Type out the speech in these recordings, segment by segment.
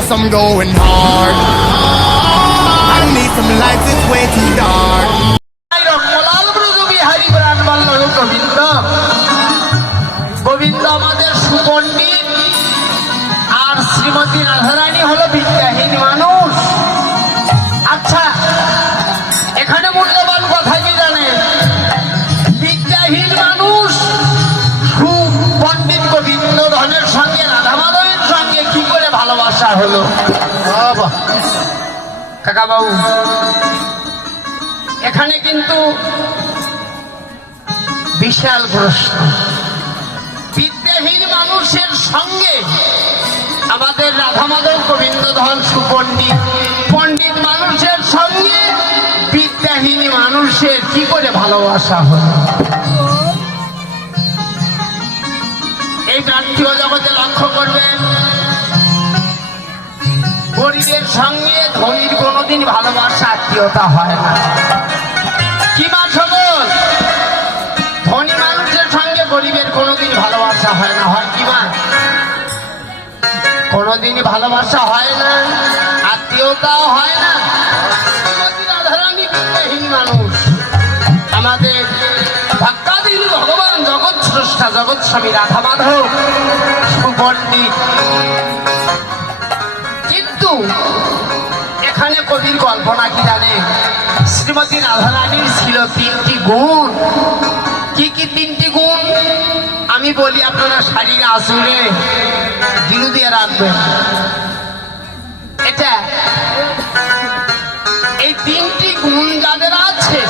house, I'm going hard. I need some lights, it's way too dark. Govinda আমাদের সুপণ্ডিত আর শ্রীমতী রাধারানী হলো বিদ্যাহীন মানুষ। আচ্ছা, এখানে মূল্যবান কথা কি জানেন? বিদ্যাহীন মানুষ সুপণ্ডিত গোবিন্দ ধনের সঙ্গে রাধা মাধবের সঙ্গে কি করে ভালোবাসা হলো? কাকা বাবু, এখানে কিন্তু বিশাল প্রশ্ন। বিদ্যাহীন মানুষের সঙ্গে আমাদের রাধা মাধব গোবিন্দ ধন সুপণ্ডিত, পণ্ডিত মানুষের সঙ্গে বিদ্যাহীন মানুষের কি করে ভালোবাসা হল? এই প্রান্তীয় জগতে লক্ষ্য করবেন, গরিবের সঙ্গে ধনীর কোনোদিন ভালোবাসা আত্মীয়তা হয় না। কি মা সকল? ধনী মানুষের সঙ্গে গরিবের কোনোদিন ভালোবাসা হয় না, হয় কি মা? কোনোদিনই ভালোবাসা হয় না, আত্মীয়তাও হয় না। রাধারানী বিদ্যাহীন মানুষ, আমাদের ভক্তাধীন ভগবান জগৎ স্রষ্টা জগৎ স্বামী রাধা মাধব সুপণ্ডিত। কিন্তু এখানে কবির কল্পনা কি জানে? শ্রীমতী রাধারানীর ছিল তিনটি গুণ। কি কি তিনটি গুণ? আমি বলি, আপনারা শাড়ির আসলে দিলু দিয়ে রাখবেন। এটা এই তিনটি গুণ যাদের আছে,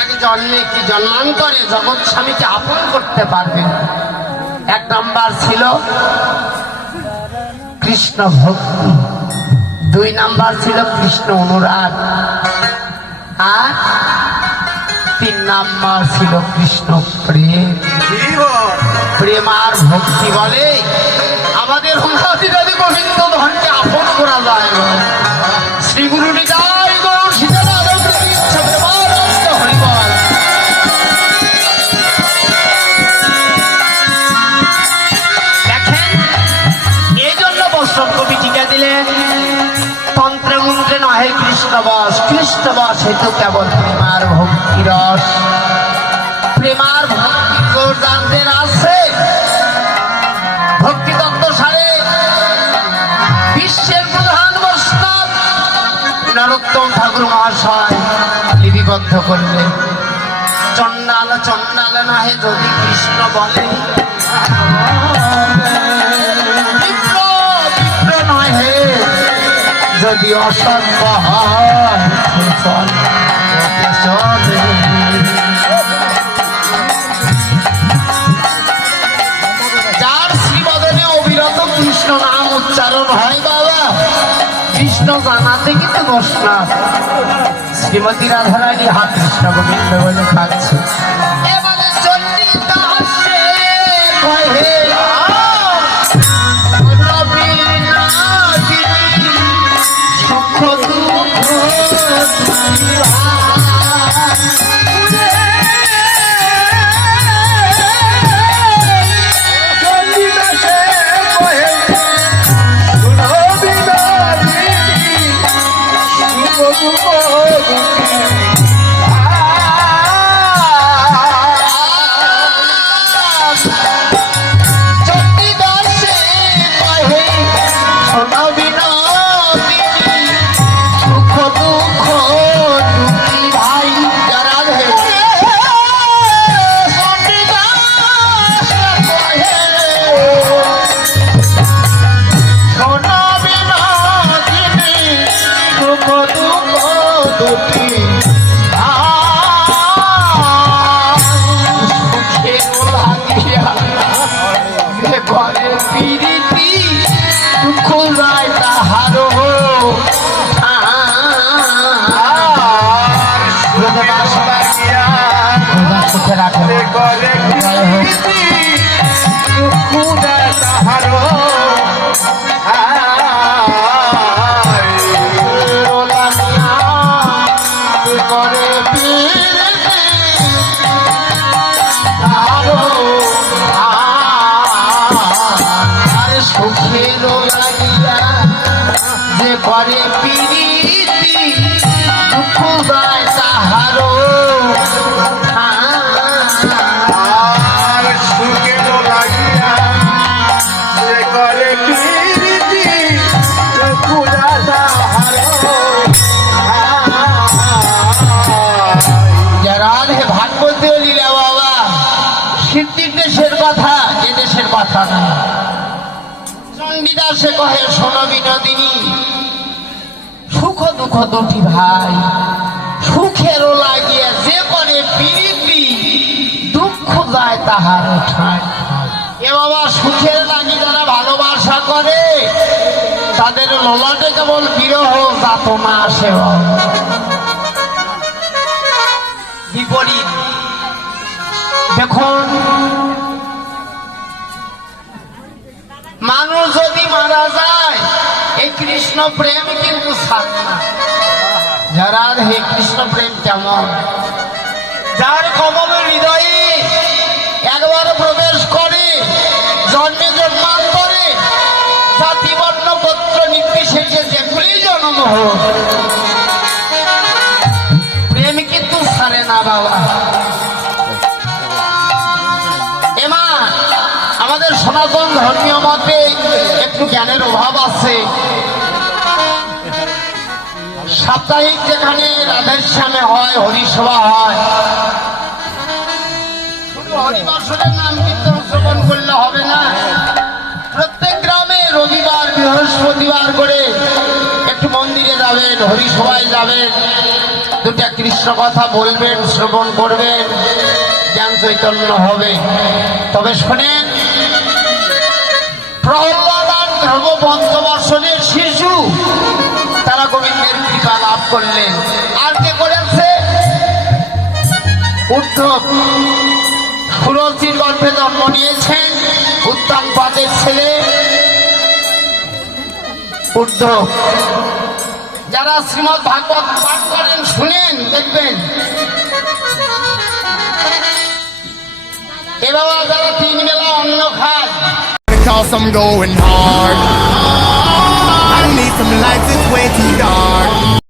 এক জন্মে কি জন্মান্তরে জগৎ স্বামীকে আপন করতে পারবে। এক নাম্বার ছিল কৃষ্ণ ভক্তি, দুই নাম্বার ছিল কৃষ্ণ অনুরাগ, আর তিন নাম্বার ছিল কৃষ্ণ প্রেম। প্রেম আর ভক্তি বলে আমাদের যদি গোবিন্দ ধনকে আপন করা যায়। শ্রী গুরু নিতাই গৌর সীতানাথ হরিবল। দেখেন, এই জন্য বৈষ্ণব কবি টিকা দিলেন, তন্ত্রে মন্ত্রে নহে কৃষ্ণ বস, কৃষ্ণ বস হেতু কেবল প্রেমার ভক্তি রস। প্রেমার ভক্তি যাদের আছে, ভক্তি তত্ত্ব সারে বিশ্বের প্রধান বৈষ্ণব নরোত্তম ঠাকুর মহাশয় লিপিবদ্ধ করলেন, চন্ডাল চন্ডাল নহে যদি কৃষ্ণ বলে, বিপ্র বিপ্র নহে যদি অসভ্য হয় চলে। যার শ্রীবদনে অবিরত কৃষ্ণ নাম উচ্চারণ হয় বাবা, কৃষ্ণ জানাতে কিন্তু দোষ না। শ্রীমতী রাধারানী হাত কৃষ্ণ গোবিন্দ বলে খাচ্ছে। এবারে চণ্ডী দাসে কহে সুখ দুঃখ সুখের লাগিয়া যে করে প্রীতি দুঃখ যায় তাহারও আর সুখের লাগিয়া যে করে প্রীতি পূজা তাহার যারা হে ভাগবত লীলা বাবা সিদ্ধির দেশের কথা এ দেশের কথা না চণ্ডীদাসে কহে শোনো বিনোদিনী সুখ দুঃখ দুটি ভাই সুখেরও লাগিয়ে যে করে প্রীতি দুঃখ যায় তাহার ঠাঁই এ বাবা সুখের লাগি যারা ভালোবাসা করে তাদের ললাটে কেবল বিরহ যাতনা আসে বাবা। বিপরীত দেখুন মানুষ যদি মারা যায় এই কৃষ্ণ প্রেম কিন্তু ছাড়ে না। যারা হে কৃষ্ণ প্রেম কেমন যার কমল হৃদয়ে একবার প্রবেশ করে জন্মে জন্মান্তরে জাতি বর্ণ গোত্র নির্বিশেষে যেগুলি জন্ম হোক প্রেম কিন্তু ছাড়ে না বাবা। এমা আমাদের সনাতন ধর্মীয় মতে একটু জ্ঞানের অভাব আছে। সাপ্তাহিক যেখানে রাধের সামনে হয় হরিসভা হয় শুধু হরিবাসনের নাম কীর্তন শ্রবণ করলে হবে না। প্রত্যেক গ্রামে রবিবার বৃহস্পতিবার করে একটু মন্দিরে যাবেন হরিসভায় যাবেন দুটা কৃষ্ণ কথা বলবেন শ্রবণ করবেন জ্ঞান চৈতন্য হবে। তবে শোনেন প্রহ্লাদ আর ধ্রুব পঞ্চবর্ষের শিশু তারা গোবিন্দের কৃপা লাভ করলেন। আর কে করেছে উদ্ধব সুরজির গর্ভে জন্ম নিয়েছেন উত্তানপাদের ছেলে উদ্ধব। যারা শ্রীমদ্ ভাগবত পাঠ করেন শুনেন দেখবেন এ বাবা যারা 3 বেলা অন্ন খায় Cause I'm going hard. I need some lights, it's way too dark.